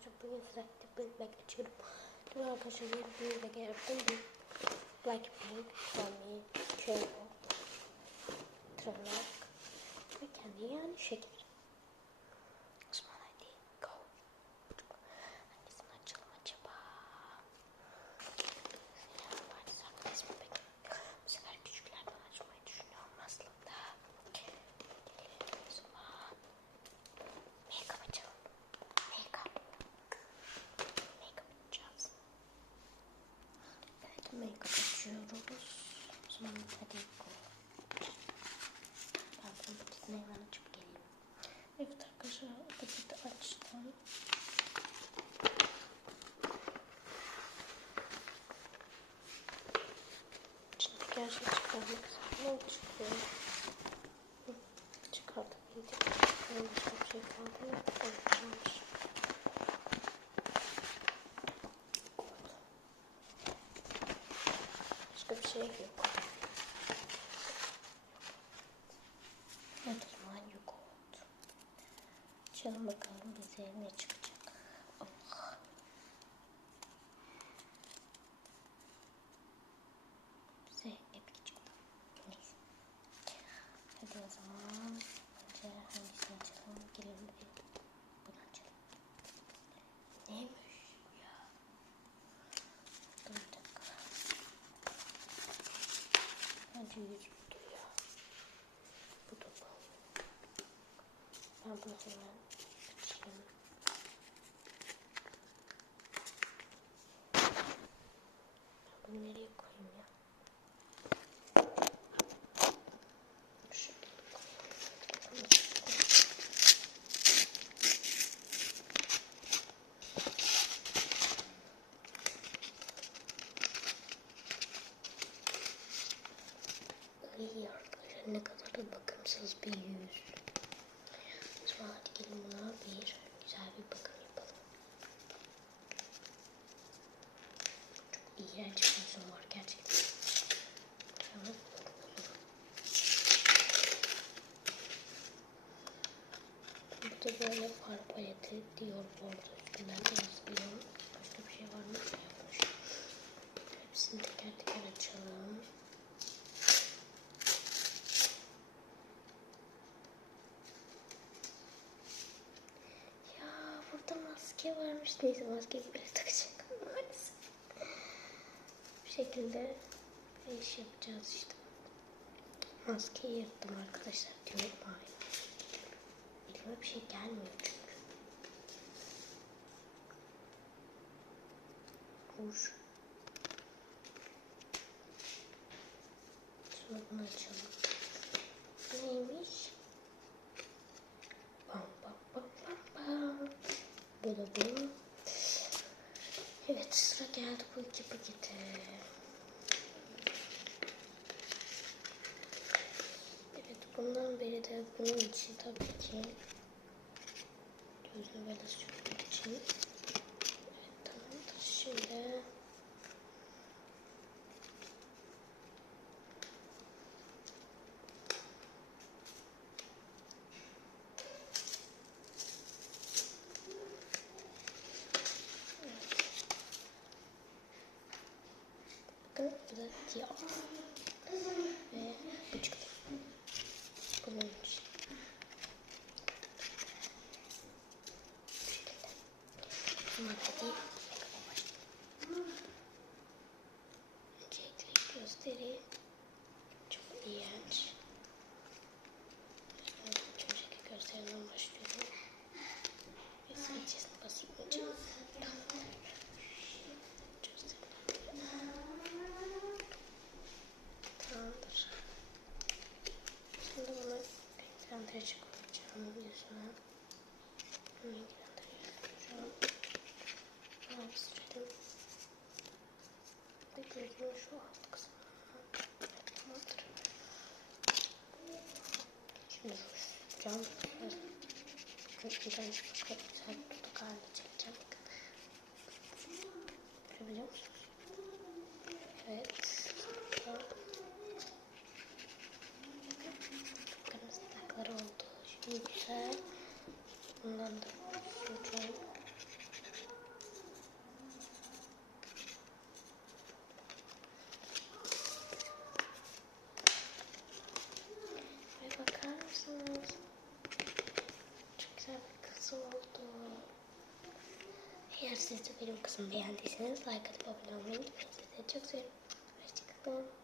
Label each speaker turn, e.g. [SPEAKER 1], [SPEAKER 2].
[SPEAKER 1] arkadaşlar bugün size bir bek açıyorum. Dün arkadaşlar bir bek yaptım. Blackpink, Tommy, J-Hope, Tırnak ve kendi yani şekil. Osman hadi go. Hangisini açalım acaba? Selam hadi saklayız mı peki? Bu sefer küçüklerden açmayı düşünüyorum aslında. Gidelim o zaman. Make-up açalım. Make-up. Make-up yapacağız. Evet make-up açıyoruz. O zaman hadi go. Ben bunu paketini hemen açıp geleyim. Evet arkadaşlar paketi açtım. Gerçek çıkarmak istiyorum. Çıkıyor. Çıkartabildik. Benim başka bir şey kaldı mı? Kalmış. Başka bir şey yok. Zaman yok oldu. Açalım bakalım bize ne çıkacak. Oh. Bize epik çıktı. Neyse. Hadi o zaman önce hangisini açalım? Gelin bir bunu açalım. Neymiş ya? Dur bir dakika. Bence yüz budur ya. Bu da bu. Ben bunu hemen açayım. Ben bunu nereye koyayım ya? Şuraya koyayım. İyi arkadaşlar ne bir yüz. O zaman hadi gelin buna bir güzel bir bakım yapalım. Çok iğrenç bir yüzüm var gerçekten. Olur. Burada böyle far paleti diyor orada üstünden de yazılıyor. Başka bir şey var mı? Yokmuş. Hepsini teker teker açalım. Ya burada maske varmış. Neyse maskeyi böyle takacak. Bu şekilde bir iş yapacağız işte. Maskeyi yırttım arkadaşlar diyorum hayır. Elime bir şey gelmiyor çünkü. Ruj. Sonra bunu açalım. Neymiş? Bu iki pakete. Evet bundan beri de bunun için tabii ki gözüne böyle sürmek için. Evet tamamdır. Şimdi bakın da diyor. Ve bu çıktı. Bunun basayım önce. Tamamdır. Şimdi bunu renklendirici koyacağım yüzüne. Renklendirici koyacağım. Mavi sürelim. Ve gözümün şu alt kısmına. Evet, tamamdır. Şimdi ruj süreceğim. Biraz Çünkü çok güzel bir tutuk haline çekeceğim. Görebiliyor musunuz? Evet. Bundan da suçum. Ve bakar mısınız? Çok güzel bir kızım oldu. Eğer siz de benim kızımı beğendiyseniz like atıp abone olmayı unutmayın. Sizi çok seviyorum. Hoşçakalın.